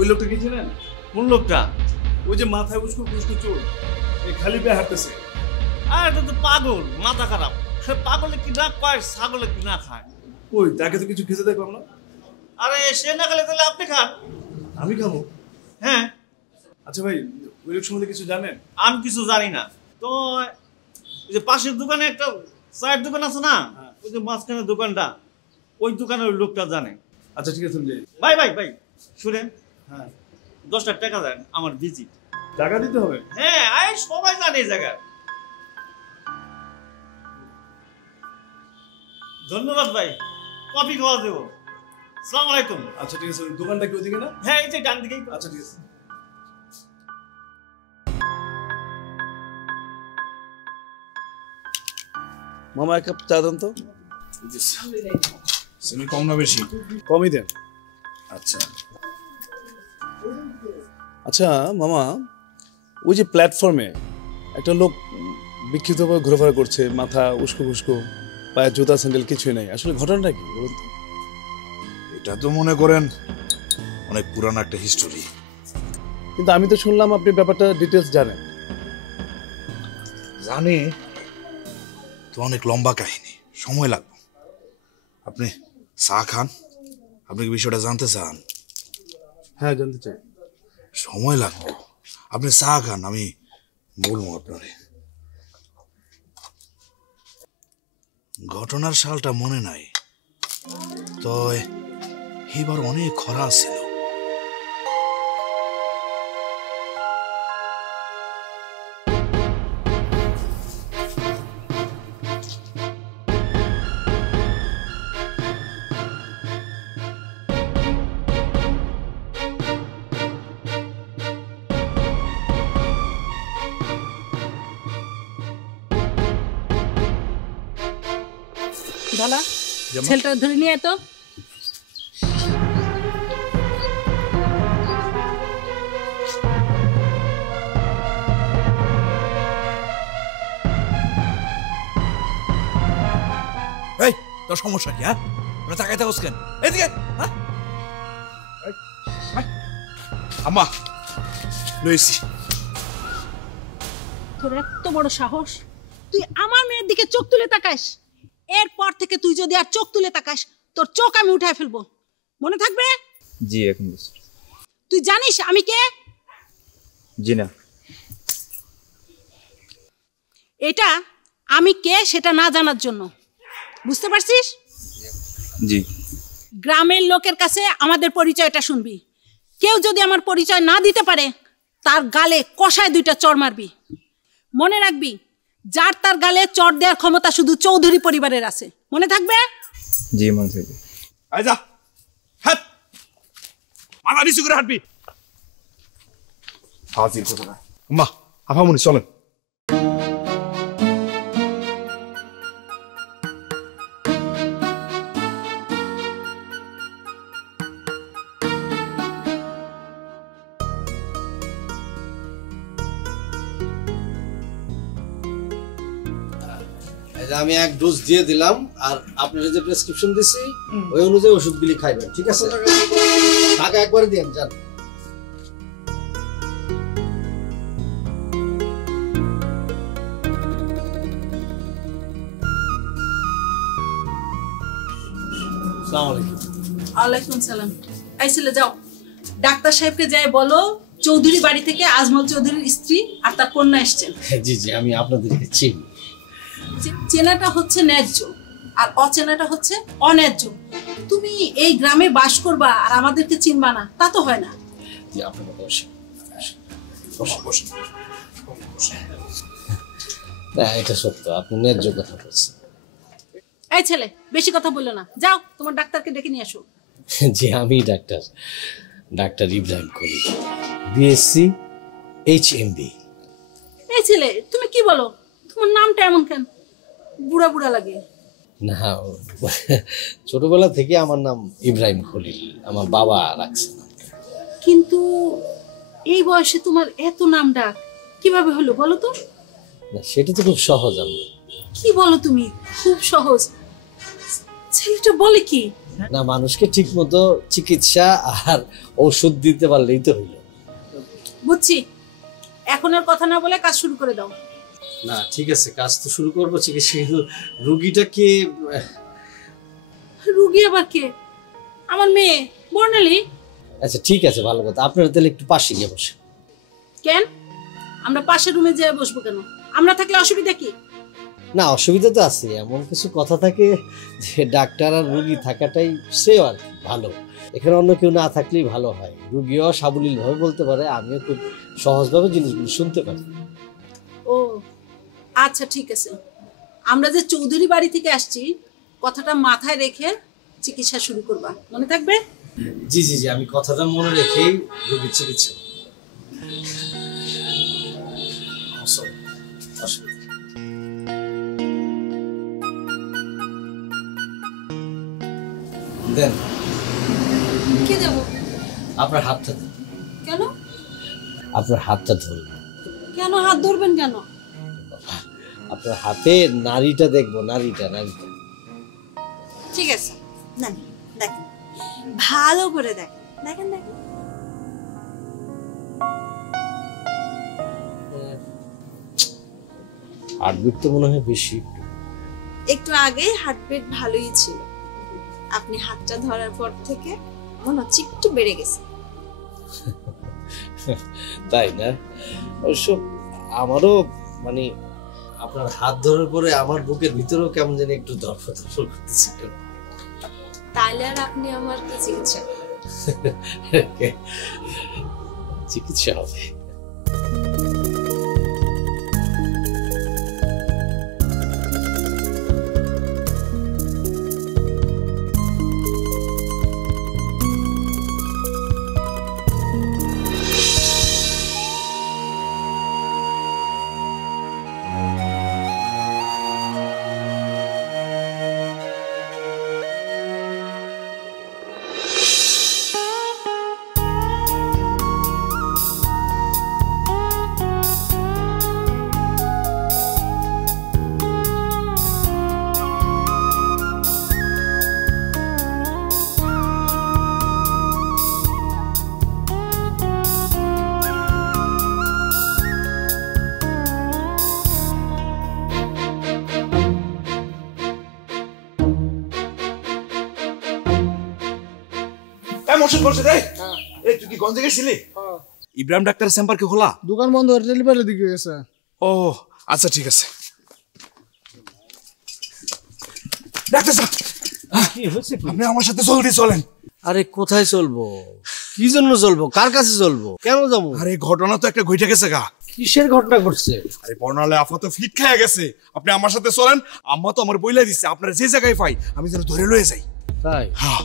ওই লোকটা কি জানেন? কোন লোকটা? ওই যে মাথায় উস্কো উস্কো চুল, এই খালি পায়ে হাঁটতেছে। আর এটা তো পাগল, মাথা খারাপ। সে পাগলে কি না খায়, ছাগলে কি না খায়? ওই তাকে তো কিছু খেতে দেখলাম না। আরে সে না খেলে তাহলে আপনি খান। আমি খাবো? হ্যাঁ। আচ্ছা ভাই, ওই লোক সম্বন্ধে কিছু জানেন? আমি কিছু জানি না তো। ওই যে পাশের দোকানে একটা চায়ের দোকান আছে না, ওই যে মাঝখানের দোকানটা, ওই দোকানের ওই লোকটা জানে। আচ্ছা ঠিক আছে, ভাই ভাই ভাই শুনেন, হ্যাঁ 10টা টাকা দেন, আমার ভিজিট। টাকা দিতে হবে? হ্যাঁ, আয় সবাই জানে এই জায়গা। ধন্যবাদ ভাই, কফি খাওয়া দেবো। আসসালামু আলাইকুম। আচ্ছা ঠিক আছে, দোকানটা কি ওদিকে না? হ্যাঁ, এই যে ডান দিকেই। আচ্ছা ঠিক আছে। মামা এক কাপ চা দেন তো। চিনি কম না বেশি? কমই দেন। আচ্ছা আচ্ছা মামা, ওই যে প্ল্যাটফর্মে একটা লোক বিক্ষিপ্তভাবে ঘোরাফেরা করছে, মাথা উস্কো ফুস্কো, পায়ে জুতা স্যান্ডেল কিছুই নাই, আসলে ঘটনাটা কি বলুন তো? এটা তো মনে করেন অনেক পুরানো একটা হিস্টোরি। কিন্তু আমি তো শুনলাম আপনি ব্যাপারটা ডিটেলস জানেন। জানি তো, অনেক লম্বা কাহিনী, সময় লাগবে। আপনি চা খান, আপনি কি বিষয়টা জানতে চান? হ্যাঁ জানতে চাই। সময় লাগবে, আপনি চা খান, আমি বলবো আপনারে। ঘটনার সালটা মনে নাই, তো এবার অনেক খরা ছিল। দাদা, ছেলেটা ধরে নিয়ে তো। এই তোর সমস্যা কি? হ্যাঁ, তাকাই থাকোস কেন? এদিকে আম্মা লইছি। তোর এত বড় সাহস, তুই আমার মেয়ের দিকে চোখ তুলে তাকাস? এরপর থেকে তুই যদি আর চোখ তুলে তাকাস, তোর চোখ আমি উঠায় ফেলবো, মনে থাকবে? জি এখন বুঝছি। তুই জানিস আমি কে? জি না। এটা আমি কে সেটা না জানার জন্য, বুঝতে পারছিস? জি। গ্রামের লোকের কাছে আমাদের পরিচয়টা শুনবি। কেউ যদি আমার পরিচয় না দিতে পারে, তার গালে কষায় 2টা চড় মারবি। মনে রাখবি, যার তার গালে চড় দেওয়ার ক্ষমতা শুধু চৌধুরী পরিবারের আছে, মনে থাকবে? জি মনে থাকবে। আয় যা, হাট মাথা নিচু করে হাঁটবি। হাজির কথা না মা, আফামনি চলেন। আমি 1 ডোজ দিয়ে দিলাম, আর আপনারা যে প্রেসক্রিপশন দিছি ওই অনুযায়ী ওষুধগুলি খাইবেন, ঠিক আছে? টাকা একবারে দিয়েন, যান। আসসালামু আলাইকুম। ওয়ালাইকুম সালাম। আইছিলে যাও, ডাক্তার সাহেবকে যাই বলো চৌধুরী বাড়ি থেকে আজমল চৌধুরীর স্ত্রী আর তার কন্যা এসেছেন। জি জি, আমি আপনাদেরকে চিনি। চেনাটা হচ্ছে ন্যায্য আর অচেনাটা হচ্ছে অন্যায্য। তুমি এই গ্রামে বাস করবা আর আমাদেরকে চিনবা না, তা তো হয় না। জি, আপনারা বসেন বসেন। না, এটা সত্য, আপনি ন্যায্য কথা বলছেন। এই ছেলে, বেশি কথা বললো না, যাও তোমার ডাক্তারকে ডেকে নিয়ে আসো। জি, আমি doctor Ibrahim Khalil, BSc HMB। এই ছেলে, তুমি কি বলো? তোমার নামটা এমন কেন, বুড়া বুড়া লাগে? না, ছোটবেলা থেকে আমার নাম ইব্রাহিম খলিল, আমার বাবা রাখছে। কিন্তু এই বয়সে তোমার এত নাম ডাক কিভাবে হলো বলো তো? না, সেটা তো খুব সহজ। আমি কি বলো তুমি? খুব সহজ? ছেলেটা বলে কি? না, মানুষকে ঠিক মতো চিকিৎসা আর ঔষধ দিতে পারলেই তো হইল। বুঝছি, এখন আর কথা না বলে কাজ শুরু করে দাও। না ঠিক আছে, কাজ তো শুরু করবো চিকিৎসা, কিন্তু রুগীটাকে রুগী আবার কে? আমার মেয়ে বর্ণালী। আচ্ছা ঠিক আছে, ভালো কথা। আপনারা তাহলে একটু পাশে গিয়ে বসে। কেন আমরা পাশের রুমে যেয়ে বসবো কেন? আমরা থাকলে অসুবিধা কি? না, অসুবিধা তো আছে, এমন কিছু কথা থাকে যে ডাক্তার আর রুগী থাকাটাই শ্রেয় আর কি, ভালো। এখানে অন্য কেউ না থাকলেই ভালো হয়, রুগীও সাবলীল ভাবে বলতে পারে, আমিও খুব সহজভাবে জিনিসগুলো শুনতে পারি। ও আচ্ছা ঠিক আছে, আমরা যে চৌধুরী বাড়ি থেকে আসছি কথাটা মাথায় রেখে চিকিৎসা শুরু করবা, মনে থাকবে? জি জি জি, আমি কথাটা মনে রেখেই রুগীর চিকিৎসা। দেন, কে দেব? আপনার হাতটা দেন। কেন? আপনার হাতটা ধরুন। কেন হাত ধরবেন কেন? আপনার হাতে নাড়িটা দেখবো, নাড়িটা। ঠিক আছে, দেখেন দেখেন, ভালো করে দেখেন, দেখেন দেখেন। হার্টবিট তো মনে হয় বেশি। একটু আগে হার্টবিট ভালোই ছিল, আপনি হাতটা ধরার পর থেকে মনে হচ্ছে একটু বেড়ে গেছে। তাই না? অবশ্য আমারও মানে আপনার হাত ধরার পরে আমার বুকের ভিতরেও কেমন জানি একটু ধরফর করতেছে। তাইলে আর আপনি আমার কি চিকিৎসা? চিকিৎসা হবে। মোশন করছে রে। এই তুই কি গঞ্জে গেছিলি? ইব্রাহিম ডাক্তারের চেম্বার কি খোলা? দোকান বন্ধ, ডেলিভারি দিকে গেছে। ও আচ্ছা ঠিক আছে। ডাক্তার সাহেব, কি হয়েছে? আপনি আমার সাথে জলদি চলেন। আরে কোথায় চলবো? কি জন্য চলবো? কার কাছে চলবো? কেন যাবো? আরে ঘটনা তো একটা ঘটে গেছে গা। কিসের ঘটনা ঘটছে? আরে বর্ণালে আফা তো ফিট খেয়ে গেছে। আপনি আমার সাথে চলেন, আম্মা তো আমার বইলা দিচ্ছে আপনারা যে জায়গায় পাই আমি যেন ধরে লয়ে যাই। তাই? হ্যাঁ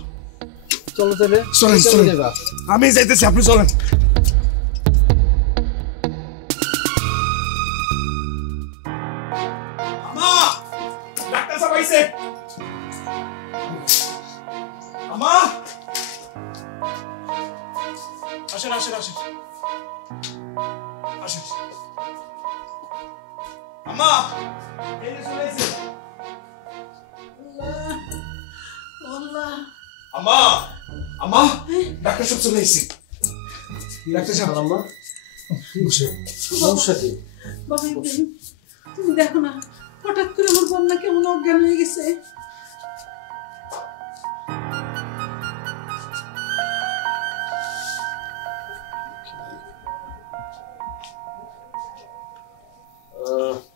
চলো তাহলে। চলেন চলেন, আমি যাইতেছি, আপনি চলেন। আম্মা, ডাক্তার সাহেব আইছে। আম্মা, আসেন আসেন আসেন আসেন। আম্মা, এই যে চলে আইছে। আম্মা, আম্মা, ডাক্তার সাহেব চলে আইছে। ডাক্তার সাহেব, আম্মা, বসে। সমস্যা কি? বাবা ইব্রাহিম, তুমি দেখো না হঠাৎ করে আমার বন্যা কেমন অজ্ঞান হয়ে গেছে।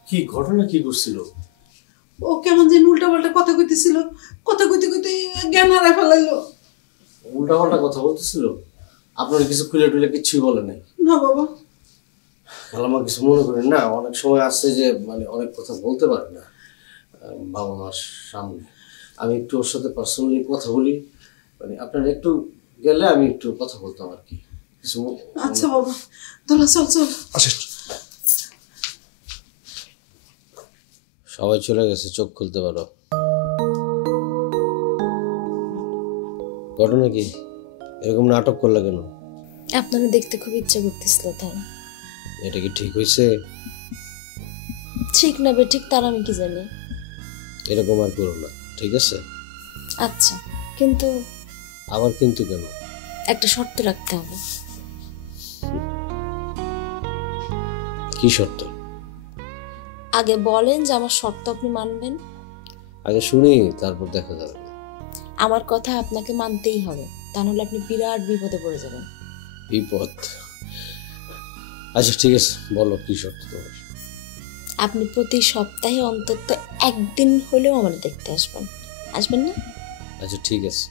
কি ঘটনা কি করছিল? ও কেমন যেন উল্টা পাল্টা কথা কইতেছিল, কথা কইতে কইতে জ্ঞান হারায় ফেলাইলো। উল্টা পাল্টা কথা বলতেছিল? আপনার কিছু খুলে টুলে কিছুই বলে নাই? না বাবা। খালাম্মা কিছু মনে করেন না, অনেক সময় আসছে যে মানে অনেক কথা বলতে পারে না বাবা মার সামনে। আমি একটু ওর সাথে পার্সোনালি কথা বলি, মানে আপনারা একটু গেলে আমি একটু কথা বলতাম আর কি। কিছু আচ্ছা বাবা, তোলা চল চল। আসেন। সবাই চলে গেছে, চোখ খুলতে পারো। ঘটনা কি? এরকম নাটক করলে কেন? আপনারা দেখতে খুব ইচ্ছা করতেছিল তাই। এটা কি ঠিক হয়েছে? ঠিক না বেঠিক তার আমি কি জানি। এরকম আর করো না, ঠিক আছে? আচ্ছা কিন্তু আবার কিন্তু কেন? একটা শর্ত রাখতে হবে। কি শর্ত? আগে বলেন যে আমার শর্ত আপনি মানবেন। আগে শুনি, তারপর দেখা যাবে। আমার কথা আপনাকে মানতেই হবে, তা নাহলে আপনি বিরাট বিপদে পড়ে যাবেন। বিপদ? আচ্ছা ঠিক আছে, বলো কি শর্ত তোমার। আপনি প্রতি সপ্তাহে অন্তত একদিন হলেও আমার দেখতে আসবেন। আসবেন না? আচ্ছা ঠিক আছে,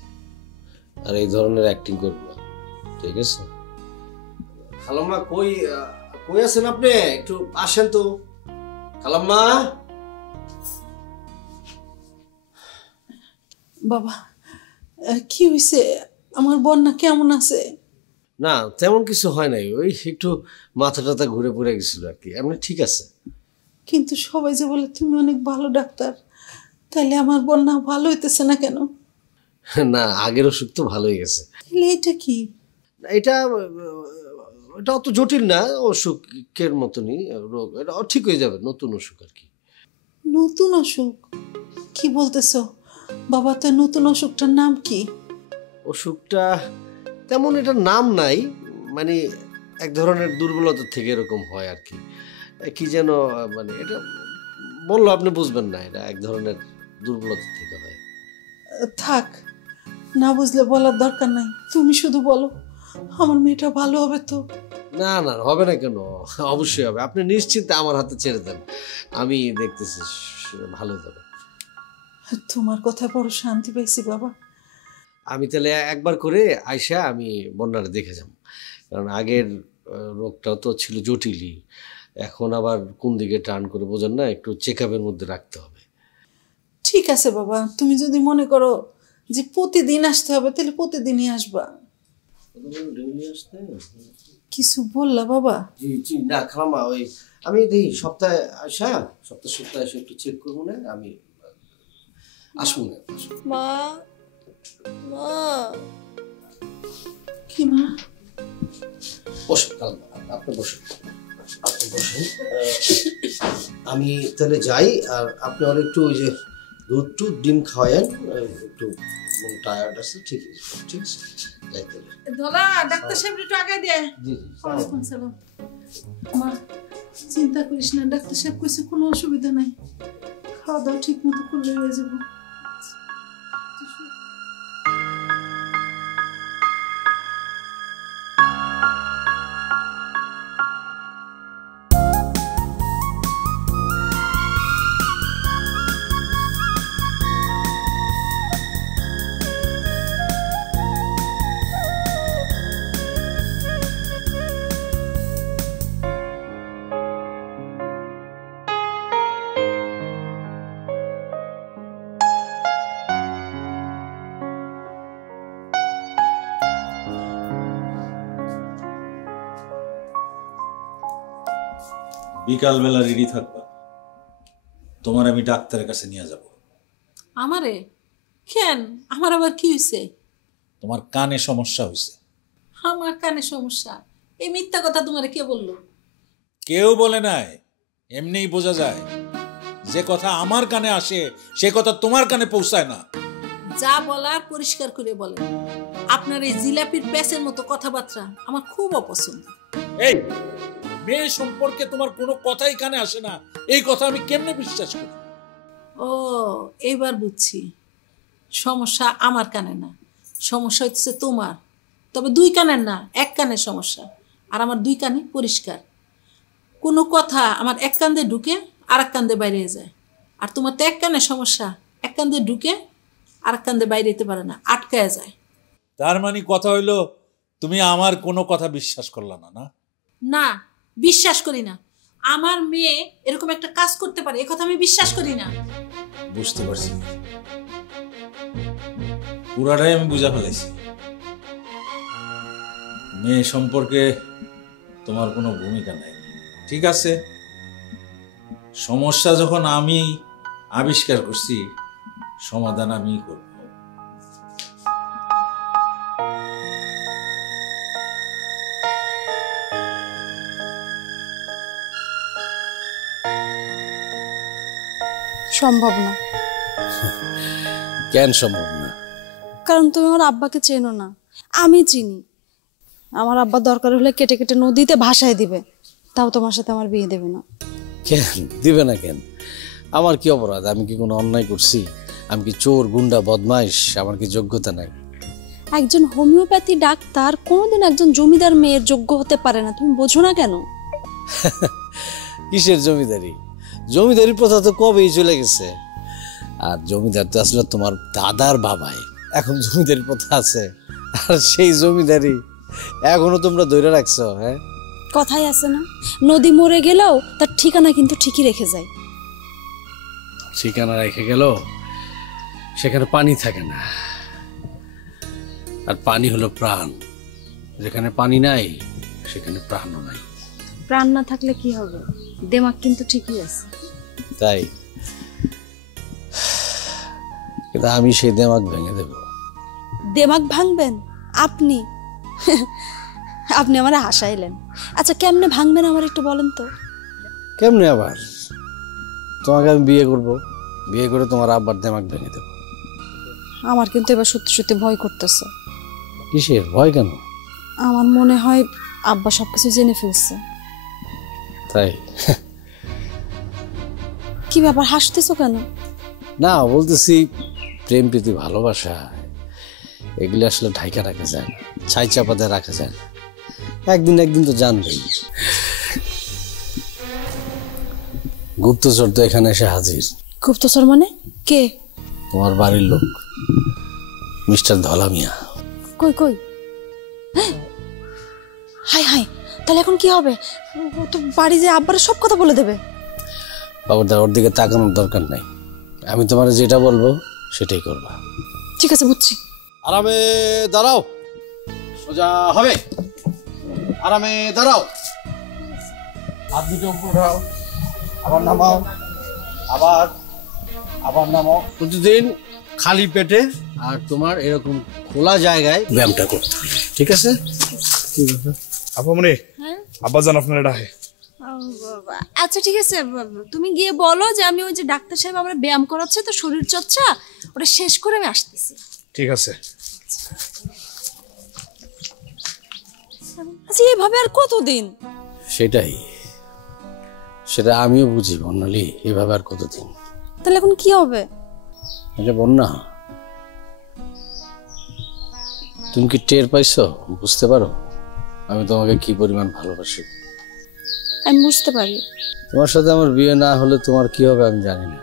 আর এই ধরনের অ্যাক্টিং করবে না, ঠিক আছে? খালাম্মা কই কই আছেন আপনি? একটু আসেন তো খালাম্মা। বাবা, কি হয়েছে? আমার বন্যা কেমন আছে? না তেমন কিছু হয় নাই, ওই একটু মাথা টাথা ঘুরে পড়ে গেছিল আর কি, এমনি ঠিক আছে। কিন্তু সবাই যে বলে তুমি অনেক ভালো ডাক্তার, তাহলে আমার বন্যা ভালো হইতেছে না কেন? না আগের অসুখ তো ভালোই গেছে। তাহলে এটা কি? এটা এটা অত জটিল না, অসুখের মতনই রোগ, এটা ঠিক হয়ে যাবে, নতুন অসুখ আর কি। নতুন অসুখ? কি বলতেছো বাবা? তো নতুন অসুখটার নাম কি? অসুখটা তেমন এটার নাম নাই, মানে এক ধরনের দুর্বলতা থেকে এরকম হয় আর কি। কি যেন মানে এটা বললো আপনি বুঝবেন না, এটা এক ধরনের দুর্বলতা থেকে হয়। থাক, না বুঝলে বলার দরকার নাই, তুমি শুধু বলো, আমার মেয়েটা ভালো হবে তো? না না হবে না কেন, অবশ্যই হবে, আপনি নিশ্চিন্তে আমার হাতে ছেড়ে দেন, আমি দেখতেছি ভালো যাবে। তোমার কথা বড় শান্তি পাইছি বাবা। আমি তাহলে একবার করে আইসা আমি বন্যারে দেখে যাব, কারণ আগের রোগটাও তো ছিল জটিলই, এখন আবার কোন দিকে টার্ন করে বোঝেন না, একটু চেক আপের মধ্যে রাখতে হবে। ঠিক আছে বাবা, তুমি যদি মনে করো যে প্রতিদিন আসতে হবে তাহলে প্রতিদিনই আসবা। কিছু বললা বাবা? জি জি না খালাম্মা, ওই আমি দেখি সপ্তাহে আসা, সপ্তাহে এসে একটু চেক করবো না, আমি আসবো না। মা, মা। কি মা? বসুন খালাম্মা, আপনি বসুন, আপনি বসুন। আমি তাহলে যাই, আর আপনি আর একটু ওই যে দুধ টুধ ডিম খাওয়ায়েন, একটু টায়ার্ড আছে, ঠিক আছে ঠিক আছে, যাই তাহলে। ধলা, ডাক্তার সাহেব একটু আগে দে। জি জি। ওয়ালাইকুম সালাম। মা চিন্তা করিস না, ডাক্তার সাহেব কইছে কোনো অসুবিধা নাই, খাওয়া দাওয়া ঠিক মতো করলে হয়ে যাবো। বিকালবেলা রেডি থাকবা, তোমার আমি ডাক্তারের কাছে নিয়ে যাব। আমারে কেন? আমার আবার কি হয়েছে? তোমার কানে সমস্যা হয়েছে। আমার কানে সমস্যা? এই মিথ্যা কথা তোমারে কে বললো? কেউ বলে নাই, এমনিই বোঝা যায়। যে কথা আমার কানে আসে সে কথা তোমার কানে পৌঁছায় না। যা বলার পরিষ্কার করে বলেন। আপনার এই জিলাপির প্যাচের মতো কথাবার্তা আমার খুব অপছন্দ। এই মেয়ে সম্পর্কে তোমার কোনো কথাই কানে আসে না, এই কথা আমি কেমনে বিশ্বাস করি? ও এইবার বুঝছি, সমস্যা আমার কানে না, সমস্যা হচ্ছে তোমার। তবে দুই কানের না, এক কানের সমস্যা, আর আমার দুই কানে পরিষ্কার। কোনো কথা আমার এক কান দিয়ে ঢুকে আর এক কান দিয়ে বাইরে যায়, আর তোমার তো এক কানের সমস্যা, এক কান দিয়ে ঢুকে আর এক কান দিয়ে বাইরে যেতে পারে না, আটকায় যায়। তার মানে কথা হইলো তুমি আমার কোনো কথা বিশ্বাস করলা না? না না, বিশ্বাস করি না। আমার মেয়ে এরকম একটা কাজ করতে পারে, এ কথা আমি বিশ্বাস করি না। বুঝতে পারছি, পুরাটাই আমি বুঝা ফেলেছি। মেয়ে সম্পর্কে তোমার কোনো ভূমিকা নাই, ঠিক আছে। সমস্যা যখন আমি আবিষ্কার করছি, সমাধান আমি করব। সম্ভব না। কেন সম্ভব না? কারণ তুমি আমার আব্বাকে চেনো না, আমি চিনি। আমার আব্বা দরকার হলে কেটে কেটে নদীতে ভাসায় দিবে, তাও তোমার সাথে আমার বিয়ে দেবে না। কেন দিবে না কেন? আমার কি অপরাধ? আমি কি কোনো অন্যায় করছি? আমি কি চোর, গুন্ডা, বদমাইশ? আমার কি যোগ্যতা নাই? একজন হোমিওপ্যাথি ডাক্তার কোনোদিন একজন জমিদার মেয়ের যোগ্য হতে পারে না, তুমি বোঝো না কেন? কিসের জমিদারি? জমিদারি প্রথা তো কবেই চলে গেছে। আর জমিদার তো আসলে তোমার দাদার বাবাই, এখন জমিদারি প্রথা আছে। আর সেই জমিদারি এখনো তোমরা ধরে রাখছো। হ্যাঁ, কথাই আছে না, নদী মরে গেলেও তার ঠিকানা কিন্তু ঠিকই রেখে যায়। ঠিকানা রেখে গেল, সেখানে পানি থাকে না। আর পানি হলো প্রাণ। যেখানে পানি নাই সেখানে প্রাণও নাই। প্রাণ না থাকলে কি হবে? দেমাগ কিন্তু ঠিকই আছে। তাই, কিন্তু আমি সেই দেমাগ ভেঙে দেব। দেমাগ ভাঙবেন আপনি? আপনি আমার হাসাইলেন। আচ্ছা, কেমনে ভাঙবেন আমার একটু বলেন তো। কেমনে আবার? তোমাকে আমি বিয়ে করব, বিয়ে করে তোমার আব্বার দেমাগ ভেঙে দেব। আমার কিন্তু এবার সত্যি সত্যি ভয় করতেছে। কিসের ভয়? কেন? আমার মনে হয় আব্বা সবকিছু জেনে ফেলছে। তাই? কি ব্যাপার, হাসতেছো কেন? না, বলতেছি প্রেম প্রীতি ভালোবাসা এগুলো আসলে ঢাইকা রাখা যায় না, ছাই চাপাতে রাখা যায় না। একদিন একদিন তো জানবেই। গুপ্তচর তো এখানে এসে হাজির। গুপ্তচর মানে কে? তোমার বাড়ির লোক, মিস্টার ধলা মিয়া। কই কই? হাই হাই, তাহলে এখন কি হবে? ও তো বাড়ি যে আব্বারে সব কথা বলে দেবে। বাবার ওর দিকে তাকানোর দরকার নাই। আমি তোমার যেটা বলবো সেটাই করবা। ঠিক আছে, বুঝছি। আরামে দাঁড়াও, সোজা হবে। আরামে দাঁড়াও, হাত দুটো উপর উঠাও, আবার নামাও, আবার আবার নামাও। প্রতিদিন খালি পেটে আর তোমার এরকম খোলা জায়গায় ব্যায়ামটা করতে হবে, ঠিক আছে? ঠিক আছে আপামনি, আব্বাজান আপনারা ডাকে। আচ্ছা ঠিক আছে, তুমি গিয়ে বলো যে আমি ওই যে ডাক্তার সাহেব আমরা ব্যায়াম করাচ্ছে তো শরীর চর্চা, ওটা শেষ করে আমি আসতেছি। ঠিক আছে। আচ্ছা, এভাবে আর কতদিন? সেটা আমিও বুঝি বর্ণালী, এভাবে আর কতদিন? তাহলে এখন কি হবে? এটা বন্যা, তুমি কি টের পাইছো? বুঝতে পারো আমি তোমাকে কি পরিমাণ ভালোবাসি? আমি বুঝতে পারি। তোমার সাথে আমার বিয়ে না হলে তোমার কি হবে আমি জানি না,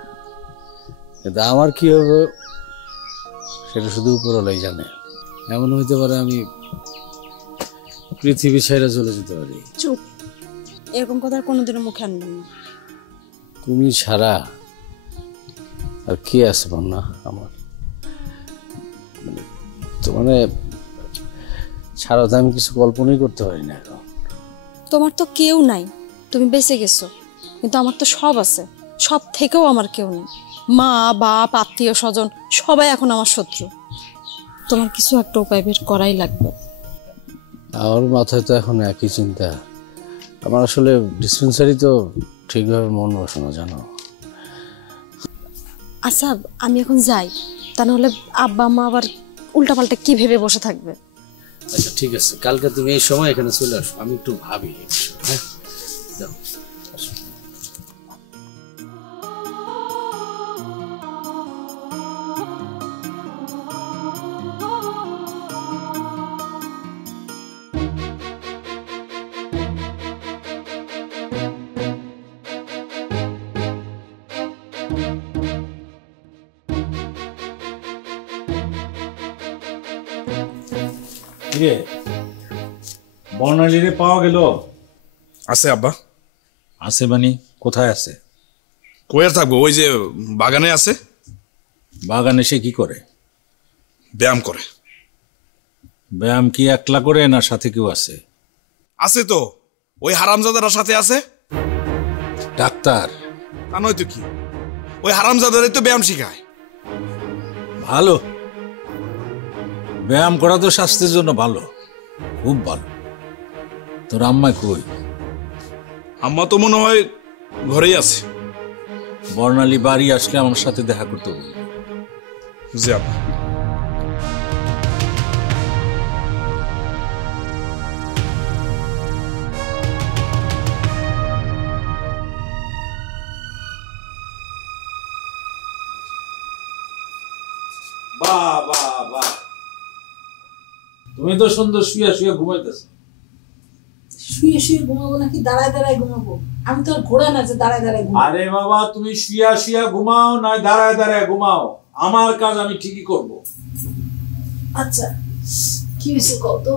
কিন্তু আমার কি হবে সেটা শুধু উপরওয়ালাই জানে। এমন হইতে পারে আমি পৃথিবী ছেড়ে চলে যেতে পারি। চুপ, এরকম কথা আর কোনোদিনও মুখে আনবেন না। তুমি ছাড়া আর কি আছে বন্যা আমার? তো মানে ছাড়া তো আমি কিছু কল্পনাই করতে পারি না এখন। তোমার তো কেউ নাই, তুমি বেঁচে গেছো, কিন্তু আমার তো সব আছে। সব থেকেও আমার কেউ নেই। মা, বাপ, আত্মীয় স্বজন সবাই এখন আমার শত্রু। তোমার কিছু একটা উপায় বের করাই লাগবে। আমার মাথায় তো এখন একই চিন্তা। আমার আসলে ডিসপেন্সারি তো ঠিকভাবে মন বসে না, জানো। আচ্ছা, আমি এখন যাই, তা নাহলে আব্বা মা আবার উল্টাপাল্টা কি ভেবে বসে থাকবে। আচ্ছা ঠিক আছে, কালকে তুমি এই সময় এখানে চলে আসো, আমি একটু ভাবি। হ্যাঁ, যাও। বর্ণালীরে পাওয়া গেল? আছে আব্বা। আছে মানে কোথায় আছে? কই আর থাকবো, ওই যে বাগানে আছে। বাগানে সে কি করে? ব্যায়াম করে। ব্যায়াম কি একলা করে না সাথে কেউ আছে? আছে তো, ওই হারামজাদার সাথে আছে। ডাক্তার? তা নয় তো কি, ওই হারামজাদারে তো ব্যায়াম শিখায়। ভালো, ব্যায়াম করা তো স্বাস্থ্যের জন্য ভালো, খুব ভালো। তোর আম্মা কই? আম্মা তো মনে হয় ঘরেই আছে। বর্ণালী বাড়ি আসলে আমার সাথে দেখা করতে বলবি। জি আব্বা। বাহ বাহ বাহ, তুমি তো সুন্দর শুয়ে শুয়ে ঘুমাইতেছ। শুয়ে শুয়ে ঘুমাবো নাকি দাঁড়ায় দাঁড়ায় ঘুমাবো? আমি তো আর ঘোড়া না যে দাঁড়ায় দাঁড়ায় ঘুমাবো। আরে বাবা, তুমি শুয়া শুয়া ঘুমাও নয় দাঁড়ায় দাঁড়ায় ঘুমাও, আমার কাজ আমি ঠিকই করব। আচ্ছা কি হয়েছে কত?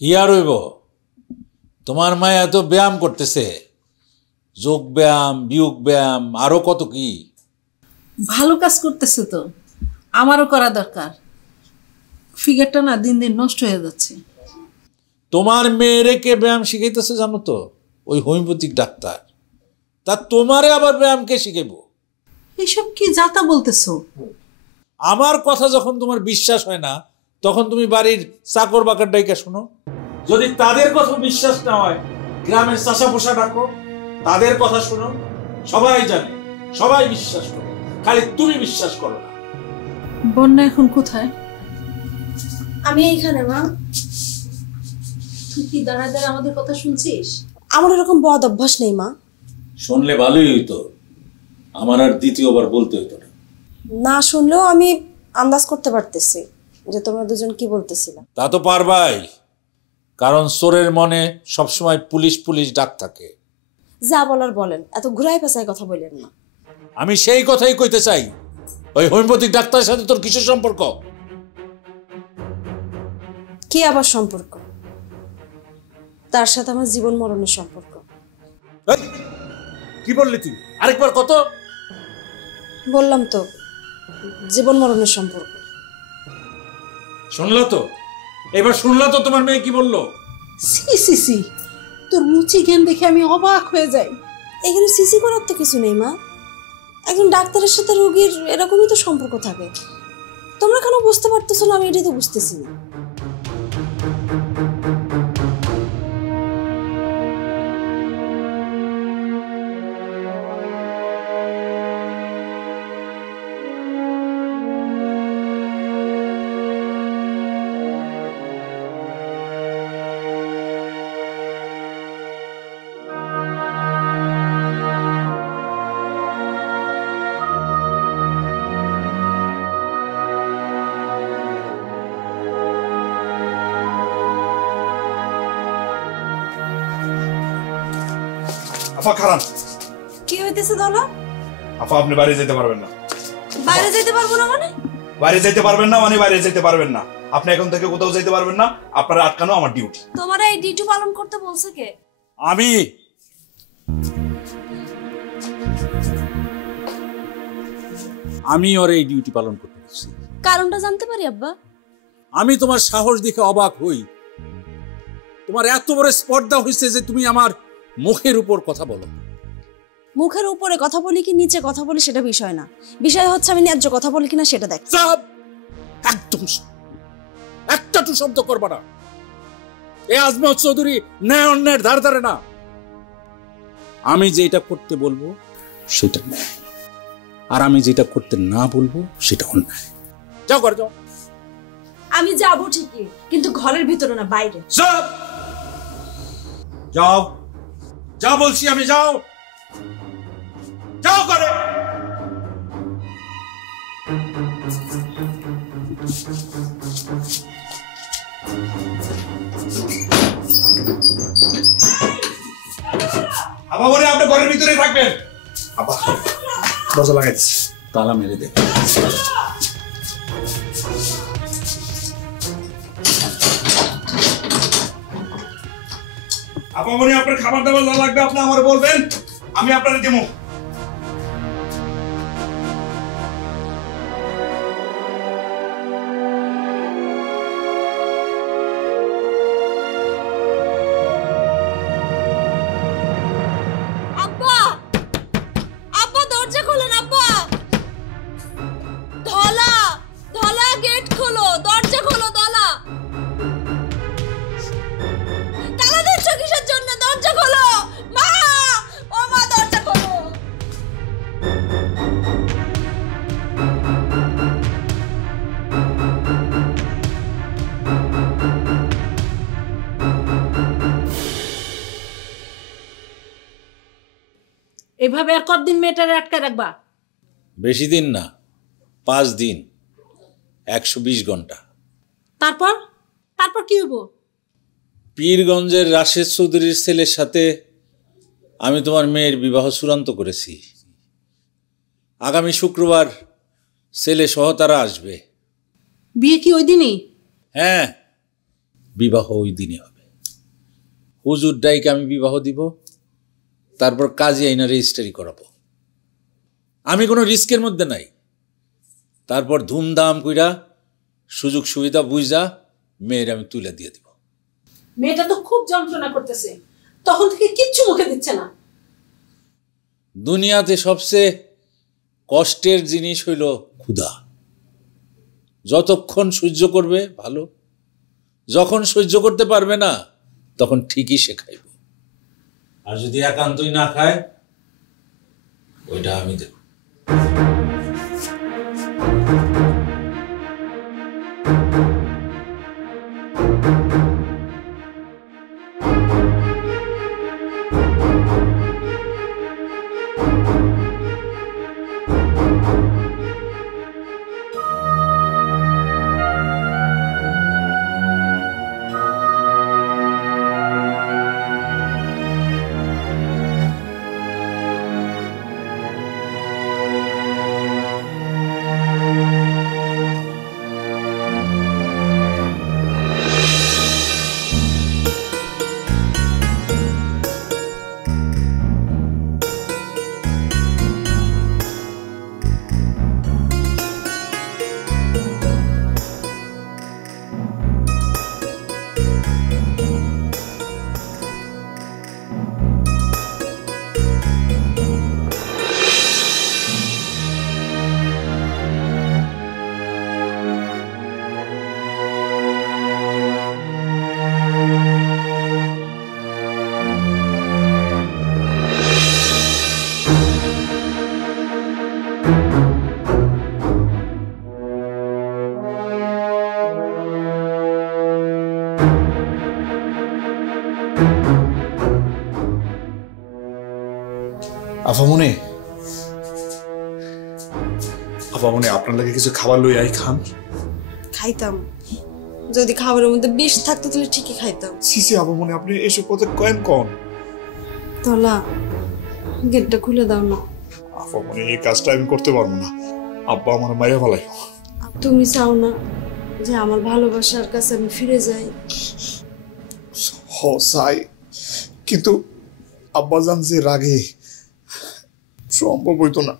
কি আর হইব, তোমার মায়ে এত ব্যায়াম করতেছে, যোগ ব্যায়াম, বিয়োগ ব্যায়াম, আরো কত কি। ভালো কাজ করতেছে তো, আমারও করা দরকার। ফিগারটা না দিন দিন নষ্ট হয়ে যাচ্ছে। তোমার মেয়েরে কে ব্যায়াম শিখাইতেছে জানো তো? ওই হোমিওপ্যাথিক ডাক্তার। তা তোমারে আবার ব্যায়াম কে শিখাইব? এইসব কি যাতা বলতেছো? আমার কথা যখন তোমার বিশ্বাস হয় না, তখন তুমি বাড়ির চাকর বাকর ডাইকা শোনো। যদি তাদের কথা বিশ্বাস না হয়, গ্রামের চাষা পোষা ডাকো, তাদের কথা শোনো। সবাই জানে, সবাই বিশ্বাস করো, খালি তুমি বিশ্বাস করো না। বন্যা এখন কোথায়? আমি এইখানে মা। তুই কি দাঁড়ায় দাঁড়ায় আমাদের কথা শুনছিস? আমার এরকম বদ অভ্যাস নেই মা। শুনলে ভালোই হইতো, আমার আর দ্বিতীয়বার বলতে হইতো না। না শুনলেও আমি আন্দাজ করতে পারতেছি যে তোমরা দুজন কি বলতেছিলা। তা তো পারবাই, কারণ চোরের মনে সবসময় পুলিশ পুলিশ ডাক থাকে। যা বলার বলেন, এত ঘুরাই পেঁচায় কথা বললেন না। আমি সেই কথাই কইতে চাই। ওই হোমিওপ্যাথিক ডাক্তারের সাথে তোর কিসের সম্পর্ক? কি আবার সম্পর্ক? তার সাথে আমার জীবন মরণের সম্পর্ক। এই, কি বললি তুই? আরেকবার কত? বললাম তো, জীবন মরণের সম্পর্ক। শুনলো তো? এবার শুনলো তো তোমার মেয়ে কি বললো? সি সি সি, তোর রুচি জ্ঞান দেখে আমি অবাক হয়ে যাই। এখানে সিসি করার তো কিছু নেই মা। একজন ডাক্তারের সাথে রোগীর এরকমই তো সম্পর্ক থাকে। তোমরা কেন বুঝতে পারতেছো না আমি এটাই তো বুঝতেছি না। আফা খারান। কি হইতেছে দলা? আফা আপনি বাইরে যেতে পারবেন না। বাইরে যেতে পারবো না মানে? বাইরে যেতে পারবেন না মানে বাইরে যেতে পারবেন না। আপনি এখন থেকে কোথাও যেতে পারবেন না। আপনার আটকানো আমার ডিউটি। তোমারা এই ডিউটি পালন করতে বলছে কে? আমি। আমি ওর এই ডিউটি পালন করতে পারছি। কারণটা জানতে পারি আব্বা? আমি তোমার সাহস দেখে অবাক হই। তোমার এত বড় স্পর্ধা হয়েছে যে তুমি আমার মুখের উপর কথা বলো। মুখের উপরে কথা বলি কি নিচে কথা বলি সেটা বিষয় না। বিষয় হচ্ছে আমি ন্যায্য কথা বলি কিনা সেটা দেখ। একদম একটা টু শব্দ করবা না। এ আজমত চৌধুরী ন্যায় অন্যায়ের ধার ধারে না। আমি যেটা করতে বলবো সেটা ন্যায়, আর আমি যেটা করতে না বলবো সেটা অন্যায়। যাও ঘরে যাও। আমি যাবো ঠিকই, কিন্তু ঘরের ভিতরে না, বাইরে। যাও যাও বলছি আমি, যাও যাও করে। আবার বলে আপনি ঘরের ভিতরেই থাকবেন। আবার দরজা লাগাই দিচ্ছি, তালা মেরে দে। আপামনি আপনার খাবার দাবার যা লাগবে আপনি আমার বলবেন, আমি আপনারে দেবো। আব্বা, আব্বা দরজা খোলেন আব্বা। ধলা, ধলা গেট খোলো, দরজা খোলো ধলা। তালা দিচ্ছ কিসের জন্য? দরজা খোলো মা, ও মা দরজা খোলো। এভাবে আর কতদিন মেয়েটারে আটকে রাখবা? বেশি দিন না, 5 দিন। 120 ঘন্টা। তারপর তারপর কি হইব? পীরগঞ্জের রাশেদ চৌধুরীর ছেলের সাথে আমি তোমার মেয়ের বিবাহ চূড়ান্ত করেছি। আগামী শুক্রবার ছেলে সহ তারা আসবে। বিয়ে কি ওই দিনই? হ্যাঁ, বিবাহ ওই দিনই হবে। হুজুর ডাইকে আমি বিবাহ দিব, তারপর কাজী আইনা রেজিস্ট্রি করাবো। আমি কোনো রিস্কের মধ্যে নাই। তারপর ধুমধাম কইরা সুযোগ সুবিধা বুঝা মেয়ের আমি তুলে দিয়ে দিব। মেয়েটা তো খুব যন্ত্রণা করতেছে, তখন থেকে কিচ্ছু মুখে দিচ্ছে না। দুনিয়াতে সবচেয়ে কষ্টের জিনিস হইল ক্ষুধা। যতক্ষণ সহ্য করবে ভালো, যখন সহ্য করতে পারবে না তখন ঠিকই সে খাইব। আর যদি একান্তই না খায়, ওইটা আমি দেব। আফামনি, আফামনি, আপনার লাগে কিছু খাবার লই আই, খান। খাইতাম, যদি খাবারের মধ্যে বিষ থাকতো তাহলে ঠিকই খাইতাম। সিসি আফামনি, আপনি এসব কথা কয়েন কন। তোলা, গেটটা খুলে দাও না। আফামনি, এই কাজটা আমি করতে পারবো না। আব্বা আমার মাইয়া ফেলাই। তুমি চাও না যে আমার ভালোবাসার কাছে আমি ফিরে যাই? হ চাই, কিন্তু আব্বা জান যে রাগে সম্ভব হইতো না।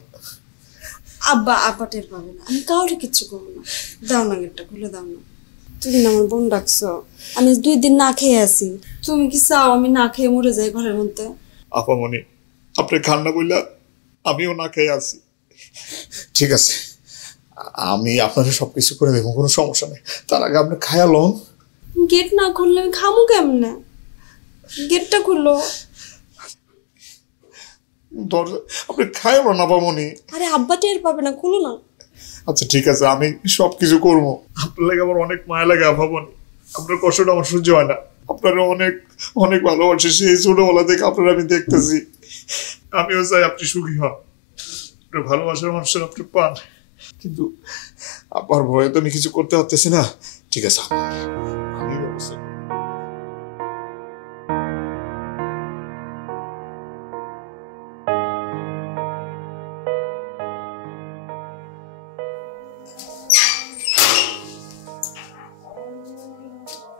আব্বা টের পাবে না, আমি কাউরে কিচ্ছু করবো না। দাও না, গেটটা খুলে দাও না। তুমি না আমার বোন ডাকছো, আমি 2 দিন না খেয়ে আছি। তুমি কি চাও আমি না খেয়ে মরে যাই ঘরের মধ্যে? আপামনি, আপনি খান না বললা আমিও না খেয়ে আছি। ঠিক আছে, আমি আপনাকে সবকিছু করে দেবো, কোনো সমস্যা নেই। তার আগে আপনি খায়া লন। গেট না খুললে আমি খামু কেমনে? গেটটা খুললো। দরজা আপনি খায় না পামনি। আরে আব্বা টের পাবে না, খুলো না। আচ্ছা ঠিক আছে, আমি সবকিছু করবো। আপনার লাগে আমার অনেক মায়া লাগে আপামনি। আপনার কষ্টটা আমার সহ্য হয় না। আপনারা অনেক অনেক ভালোবাসি, সেই ছোটবেলা থেকে আপনারা আমি দেখতেছি। আমিও চাই আপনি সুখী হন, আপনার ভালোবাসার মানুষের আপনি পান। কিন্তু আবার ভয়ে তো আমি কিছু করতে পারতেছি না। ঠিক আছে, আমি ব্যবস্থা।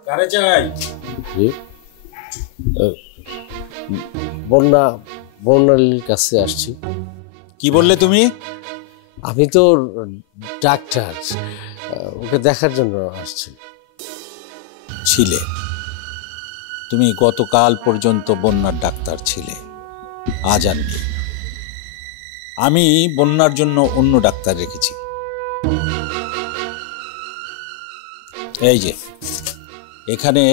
কারে চাই? বন্যালীর কাছে আসছি। কি বললে তুমি? আমি তো ডাক্তার, ওকে দেখার জন্য আসছি। ছিলে, তুমি গতকাল পর্যন্ত বন্যার ডাক্তার ছিলে, আজ আর নেই। আমি বন্যার জন্য অন্য ডাক্তার রেখেছি। এই যে এখানে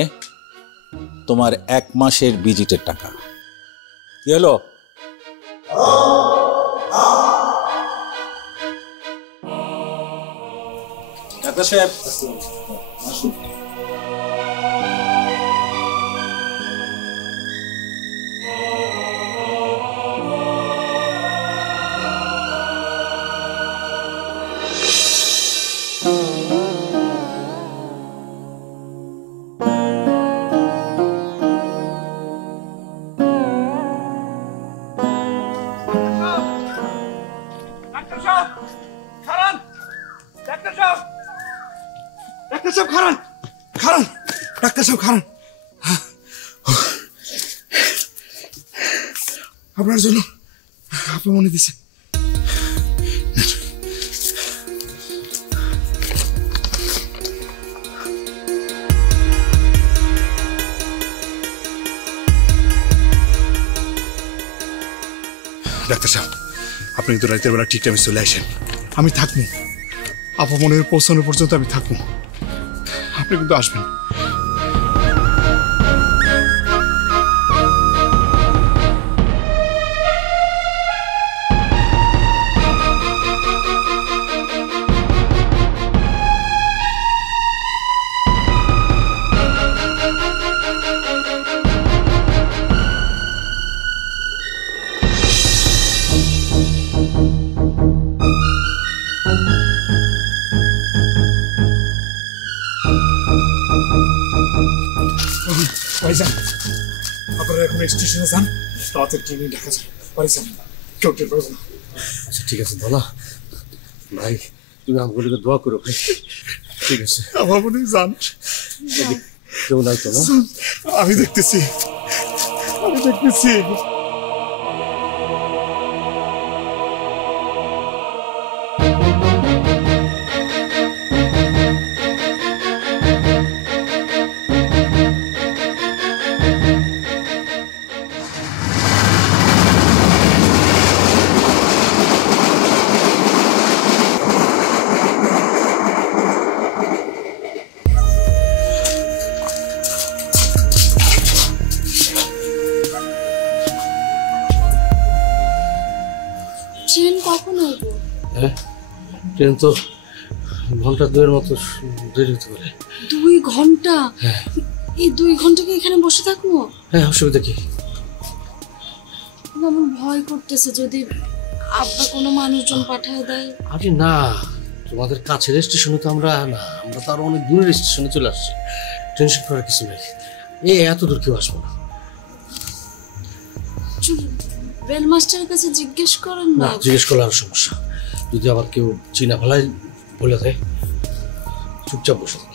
তোমার 1 মাসের ভিজিটের টাকা। কি হলো? ডাক্তার সাহেব আসুন। সাহেব খারান খারান, ডাক্তার সাহেব খারান। আপনার জন্য আপনি মনে দিছে। ডাক্তার সাহেব, আপনি কিন্তু রাতের বেলা ঠিক টাইমে চলে আসেন। আমি থাকবো, আপা মনের পৌঁছানো পর্যন্ত আমি থাকবো, আপনি কিন্তু আসবেন। ভাইজান, আপনারা এখন স্টেশনে যান, রাতের ট্রেনে ঢাকা যান। ভাইজান, কেউ টের পারবে না। আচ্ছা ঠিক আছে বলা ভাই, তুমি আমাকে দোয়া করো ভাই। ঠিক আছে আপনি যান, কেউ নাই তো না? আমি দেখতেছি, আমি দেখতেছি। ট্রেন কখন হইব? হ্যাঁ, ট্রেন তো ঘন্টা দুয়ের মতো দেরি হতে পারে। 2 ঘন্টা? এই 2 ঘন্টা কি এখানে বসে থাকবো? হ্যাঁ, অসুবিধা কি? আমার ভয় করতেছে যদি আব্বা কোনো মানুষজন পাঠায় দেয়। আরে না, তোমাদের কাছের স্টেশনে তো আমরা না, আমরা তো আরো অনেক দূরের স্টেশনে চলে আসছি। টেনশন করার কিছু নেই, এত দূর কেউ আসবো না। রেল মাস্টারের কাছে জিজ্ঞেস করেন না। জিজ্ঞেস করলে আরো সমস্যা, যদি আবার কেউ চিনা ফেলায় বলে দেয়। চুপচাপ বসে থাকি।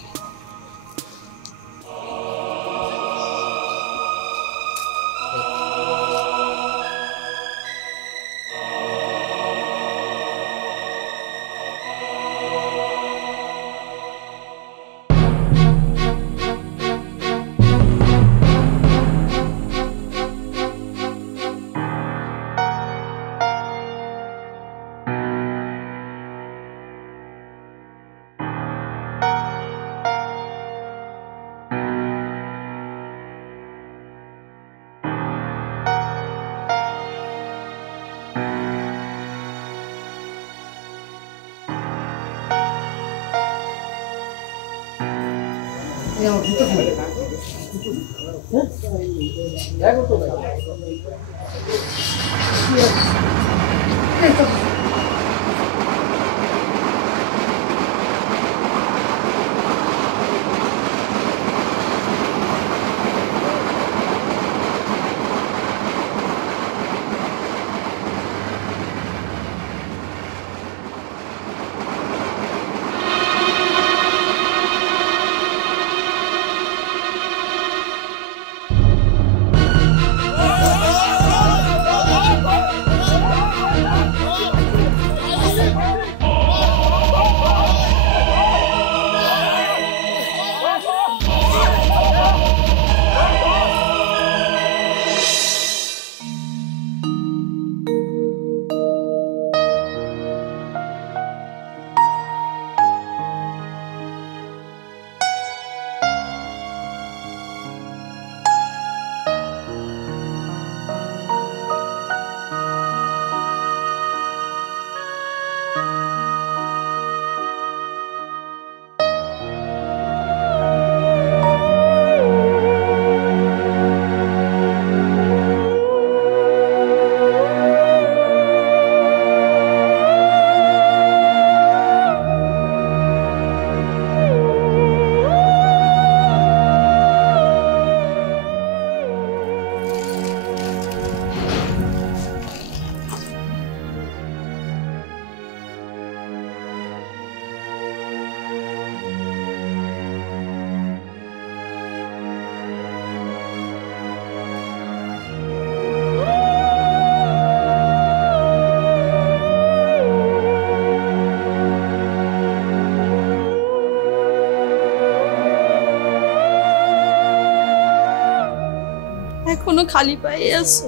এখনো খালি পায়ে আছো?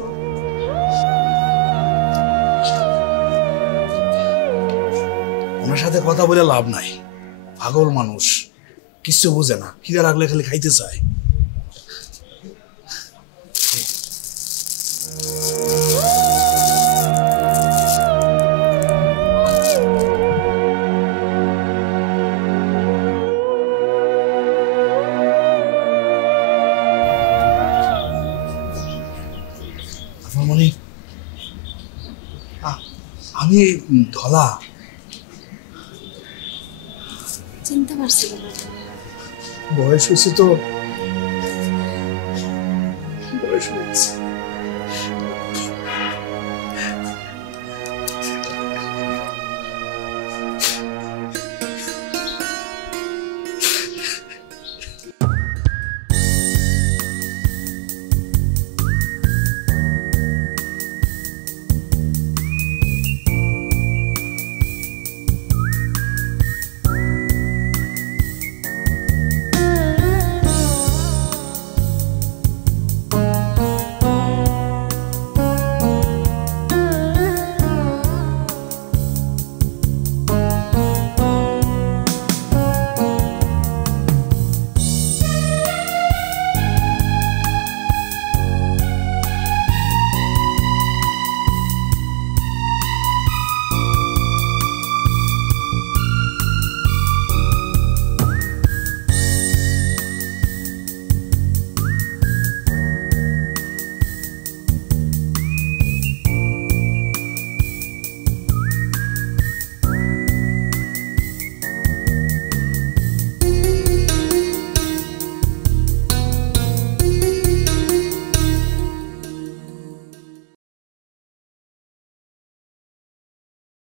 ওনার সাথে কথা বলে লাভ নাই, পাগল মানুষ, কিচ্ছু বোঝে না, খিদে লাগলে খালি খাইতে চায়। আমি ধলা। চিনতে পারছি না। বয়স হয়েছে তো, বয়স হয়েছে।